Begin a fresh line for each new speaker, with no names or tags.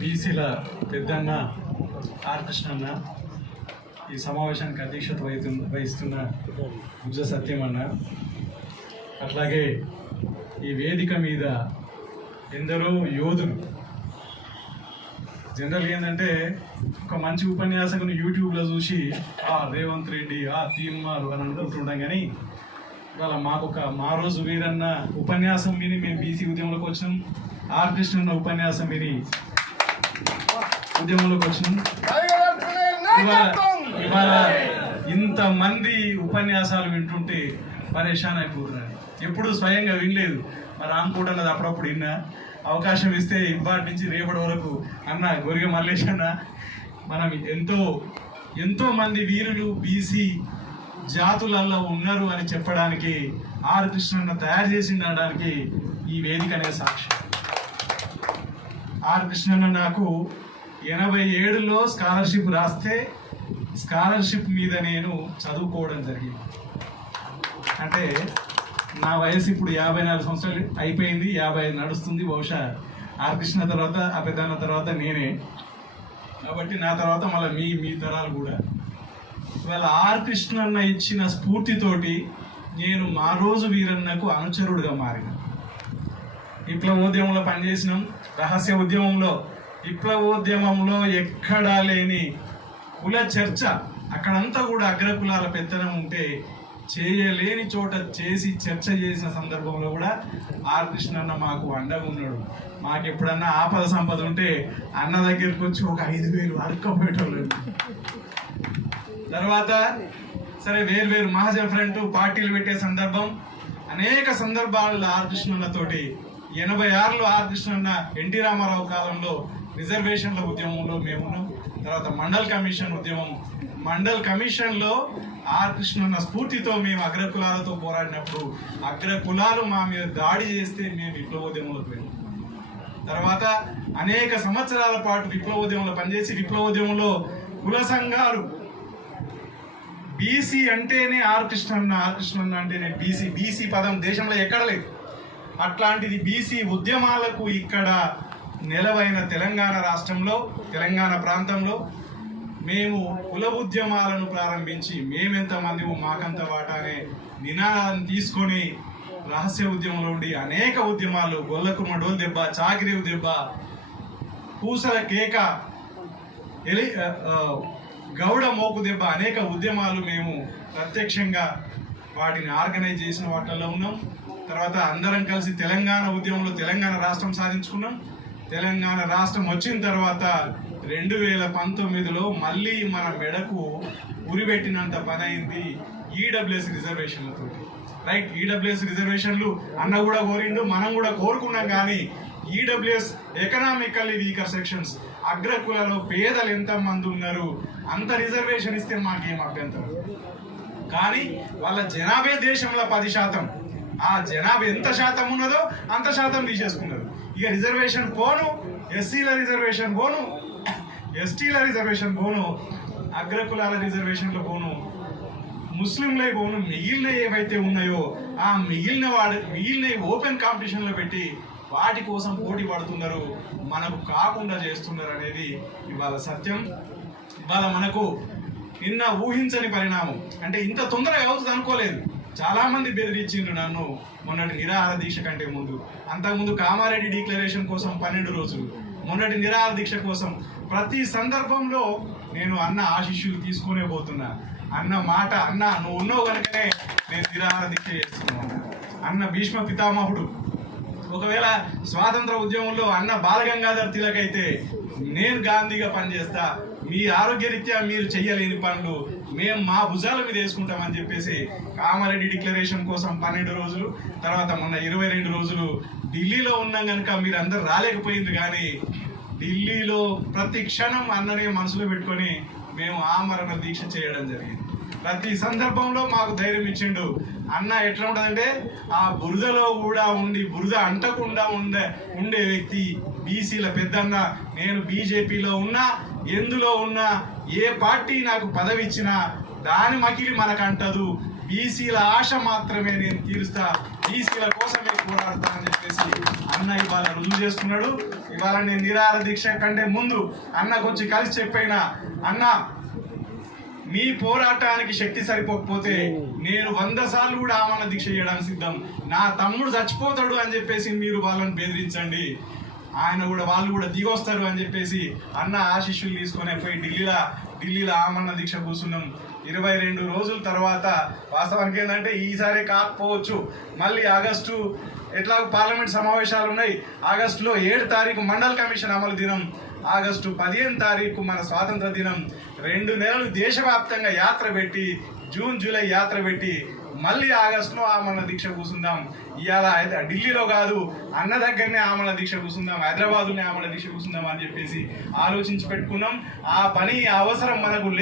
బీసీల పెద్దన్న ఆర్కృష్ణ అన్న ఈ సమావేశానికి అధ్యక్షత వహితు వహిస్తున్న భుజ సత్యం అన్న అట్లాగే ఈ వేదిక మీద ఎందరో యోధులు. జనరల్గా ఏంటంటే ఒక మంచి ఉపన్యాసకుని యూట్యూబ్లో చూసి ఆ రేవంత్ రెడ్డి ఆ తీమ్మారు అని అనుకుంటుంటాం కానీ ఇవాళ మాకు ఒక మా రోజు వీరన్న ఉపన్యాసం విని మేము బీసీ ఉద్యమంలోకి వచ్చినాం. ఆర్కృష్ణ ఉపన్యాసం విని ఉద్యమంలోకి వచ్చినాం. ఇవాళ ఇంతమంది ఉపన్యాసాలు వింటుంటే పరేషాన్ అయిపోతున్నాను ఎప్పుడు స్వయంగా వినలేదు. మరి రామకోట అన్నది అప్పుడప్పుడు విన్నా. అవకాశం ఇస్తే ఇవాటి నుంచి రేపటి వరకు అన్న గొరిగ మల్లేష్ అన్న మనం ఎంతో ఎంతో మంది వీరులు బీసీ జాతులలో ఉన్నారు అని చెప్పడానికి ఆర్ కృష్ణన్న తయారు చేసిండడానికి ఈ వేదిక అనే సాక్ష్యం. ఆర్ కృష్ణన్న నాకు ఎనభై ఏడులో స్కాలర్షిప్ రాస్తే స్కాలర్షిప్ మీద నేను చదువుకోవడం జరిగింది. అంటే నా వయసు ఇప్పుడు యాభై నాలుగు సంవత్సరాలు అయిపోయింది యాభై ఐదు నడుస్తుంది బహుశా. ఆర్ కృష్ణ తర్వాత ఆ పెద్దన్న తర్వాత నేనే. కాబట్టి నా తర్వాత మళ్ళీ మీ మీ తరాలు కూడా. ఇవాళ ఆర్ కృష్ణన్న ఇచ్చిన స్ఫూర్తితోటి నేను మా రోజు వీరన్నకు అనుచరుడుగా మారిన. విప్లవోద్యమంలో పనిచేసినాం. రహస్య ఉద్యమంలో విప్లవోద్యమంలో ఎక్కడా లేని కుల చర్చ. అక్కడంతా కూడా అగ్రకులాల పెత్తనం ఉంటే చేయలేని చోట చేసి చర్చ చేసిన సందర్భంలో కూడా ఆర్ కృష్ణన్న మాకు అండగా ఉన్నాడు. మాకు ఎప్పుడన్నా ఆపద సంపద ఉంటే అన్న దగ్గరికి వచ్చి ఒక ఐదు వేలు అడుక్కపోయేటోళ్ళు తర్వాత సరే వేరు వేరు మహాజన్ ఫ్రంట్ పార్టీలు పెట్టే సందర్భం. అనేక సందర్భాలలో ఆర్ కృష్ణన్నతోటి ఎనభై ఆరులో ఆర్ ఎన్టీ రామారావు కాలంలో రిజర్వేషన్ల ఉద్యమంలో మేమున్నాం. తర్వాత మండల్ కమిషన్ ఉద్యమం. మండల్ కమిషన్లో ఆర్ కృష్ణన్న స్ఫూర్తితో మేము అగ్రకులాలతో పోరాడినప్పుడు అగ్రకులాలు మా మీద దాడి చేస్తే మేము విప్లవోద్యమంలోకి వెళ్ళాం. తర్వాత అనేక సంవత్సరాల పాటు విప్లవోద్యమంలో పనిచేసి విప్లవోద్యమంలో కుల సంఘాలు. బీసీ అంటేనే ఆర్ కృష్ణన్న ఆర్ కృష్ణన్న అంటేనే బీసీ బీసీ పదం దేశంలో ఎక్కడ లేదు. అట్లాంటిది బీసీ ఉద్యమాలకు ఇక్కడ నెలవైన తెలంగాణ రాష్ట్రంలో తెలంగాణ ప్రాంతంలో మేము కుల ఉద్యమాలను ప్రారంభించి మేమెంతమంది మాకంత వాటానే నినాదాన్ని తీసుకొని రహస్య ఉద్యమంలో ఉండి అనేక ఉద్యమాలు గొల్లకుమ్మ మడోలు దెబ్బ చాకిరి దెబ్బ పూసల కేక ఎలి గౌడ మోకు దెబ్బ అనేక ఉద్యమాలు మేము ప్రత్యక్షంగా వాటిని ఆర్గనైజ్ చేసిన వాటిల్లో ఉన్నాం. తర్వాత అందరం కలిసి తెలంగాణ ఉద్యమంలో తెలంగాణ రాష్ట్రం సాధించుకున్నాం. తెలంగాణ రాష్ట్రం వచ్చిన తర్వాత రెండు వేల పంతొమ్మిదిలో మళ్ళీ మన మెడకు ఉరిపెట్టినంత పని అయింది ఈడబ్ల్యూఎస్ రిజర్వేషన్లతో రైట్ ఈడబ్ల్యూఎస్ రిజర్వేషన్లు అన్న కూడా కోరిండు మనం కూడా కోరుకున్నాం కానీ ఈడబ్ల్యూఎస్ ఎకనామికల్లీ వీకర్ సెక్షన్స్ అగ్రకులలో పేదలు ఎంతమంది ఉన్నారు అంత రిజర్వేషన్ ఇస్తే మాకేం అభ్యంతరం? కానీ వాళ్ళ జనాభా దేశంలో పది శాతం. ఆ జనాభా ఎంత శాతం ఉన్నదో అంత శాతం తీసేసుకున్నారు. ఇక రిజర్వేషన్ పోను ఎస్సీల రిజర్వేషన్ పోను ఎస్టీల రిజర్వేషన్ పోను అగ్రకులాల రిజర్వేషన్లు పోను ముస్లింలే పోను మిగిలిన ఏవైతే ఉన్నాయో ఆ మిగిలిన వాడు మిగిలిన ఓపెన్ కాంపిటీషన్లో పెట్టి వాటి కోసం పోటీ పడుతున్నారు మనకు కాకుండా చేస్తున్నారు అనేది ఇవాళ సత్యం. ఇవాళ మనకు నిన్న ఊహించని పరిణామం. అంటే ఇంత తొందరగా అవుతుంది అనుకోలేదు. చాలా మంది బెదిరించిండ్రు నన్ను మొన్నటి నిరాహార దీక్ష కంటే ముందు. అంతకుముందు కామారెడ్డి డిక్లరేషన్ కోసం పన్నెండు రోజులు. మొన్నటి నిరాహార దీక్ష కోసం ప్రతి సందర్భంలో నేను అన్న ఆశిష్యులు తీసుకునే పోతున్నా. అన్న మాట అన్న నువ్వు ఉన్నావు కనుకనే నేను నిరాహార దీక్ష చేస్తున్నాను. అన్న భీష్మ పితామహుడు ఒకవేళ స్వాతంత్ర ఉద్యమంలో అన్న బాలగంగాధర్ తిలక్ అయితే నేను గాంధీగా పనిచేస్తా. మీ ఆరోగ్యరీత్యా మీరు చెయ్యలేని పనులు మేము మా భుజాల మీద వేసుకుంటామని చెప్పేసి కామారెడ్డి డిక్లరేషన్ కోసం పన్నెండు రోజులు తర్వాత మొన్న ఇరవై రెండు రోజులు ఢిల్లీలో ఉన్నాం కనుక మీరు అందరు రాలేకపోయింది కానీ ఢిల్లీలో ప్రతి క్షణం అన్ననే మనసులో పెట్టుకొని మేము ఆమరణ దీక్ష చేయడం జరిగింది. ప్రతి సందర్భంలో మాకు ధైర్యం ఇచ్చిండు. అన్న ఎట్లా ఉంటుందంటే ఆ బురదలో కూడా ఉండి బురద అంటకుండా ఉండే ఉండే వ్యక్తి బీసీల పెద్దన్న. నేను బీజేపీలో ఉన్నా ఎందులో ఉన్నా ఏ పార్టీ నాకు పదవి ఇచ్చినా దాని మకిలి మనకు అంటదు బీసీల ఆశ మాత్రమే నేను తీరుస్తా. బీసీల కోసమే పోరాడతా అని చెప్పేసి అన్న ఇవాళ రుజువు చేసుకున్నాడు. ఇవాళ నేను నిరాహార దీక్ష కంటే ముందు అన్న కొంచెం కలిసి చెప్పైనా అన్న మీ పోరాటానికి శక్తి సరిపోకపోతే నేను వంద సార్లు కూడా ఆమరణ దీక్ష చేయడానికి సిద్ధం. నా తమ్ముడు చచ్చిపోతాడు అని చెప్పేసి మీరు వాళ్ళని బెదిరించండి. ఆయన కూడా వాళ్ళు కూడా దిగొస్తారు అని చెప్పేసి అన్న ఆశిష్యులు తీసుకొని పోయి ఢిల్లీలో ఢిల్లీలో ఆమరణ దీక్ష కూర్చున్నాం. ఇరవై రెండు రోజుల తర్వాత వాస్తవానికి ఏంటంటే ఈసారి కాకపోవచ్చు. మళ్ళీ ఆగస్టు ఎట్లా పార్లమెంట్ సమావేశాలు ఉన్నాయి. ఆగస్టులో ఏడు తారీఖు మండల్ కమిషన్ అమలు దినం. ఆగస్టు పదిహేను తారీఖు మన స్వాతంత్ర దినం. రెండు నెలలు దేశవ్యాప్తంగా యాత్ర పెట్టి జూన్ జూలై యాత్ర పెట్టి మళ్ళీ ఆగస్టులో ఆమరణ దీక్ష కూర్చుందాం. ఇవాళ ఢిల్లీలో కాదు అన్న దగ్గరనే ఆమరణ దీక్ష కూర్చుందాం హైదరాబాద్లోనే ఆమరణ దీక్ష కూర్చుందాం అని చెప్పేసి ఆలోచించి పెట్టుకున్నాం. ఆ పని అవసరం మనకు లే